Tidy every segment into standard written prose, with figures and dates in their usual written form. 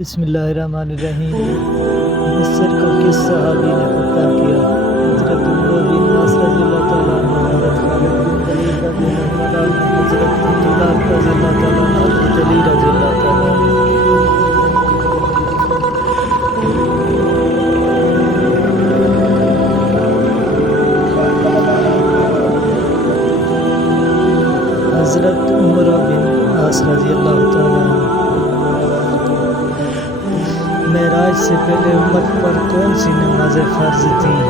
बिस्मिल्लाहिर्रहमानिर्रहीम। मिस्र को किस सहाबी ने फतह किया? हज़रत उमर बिन नास रज़ियल्लाहु तआला अन्हु, हज़रत खालिद बिन वलीद रज़ियल्लाहु तआला अन्हु, हज़रत अब्दुल्लाह रज़ियल्लाहु तआला अन्हु, हज़रत अली रज़ियल्लाहु तआला अन्हु। हज़रत उमर बिन नास रज़ियल्लाहु तआला अन्हु। मेराज से पहले उम्मत पर कौन सी नमाज़ें फ़र्ज़ थीं?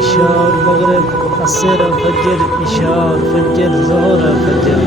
इशा और मग़रिब, असर और फजर, इशा और फजर, ज़ोहर और फजर।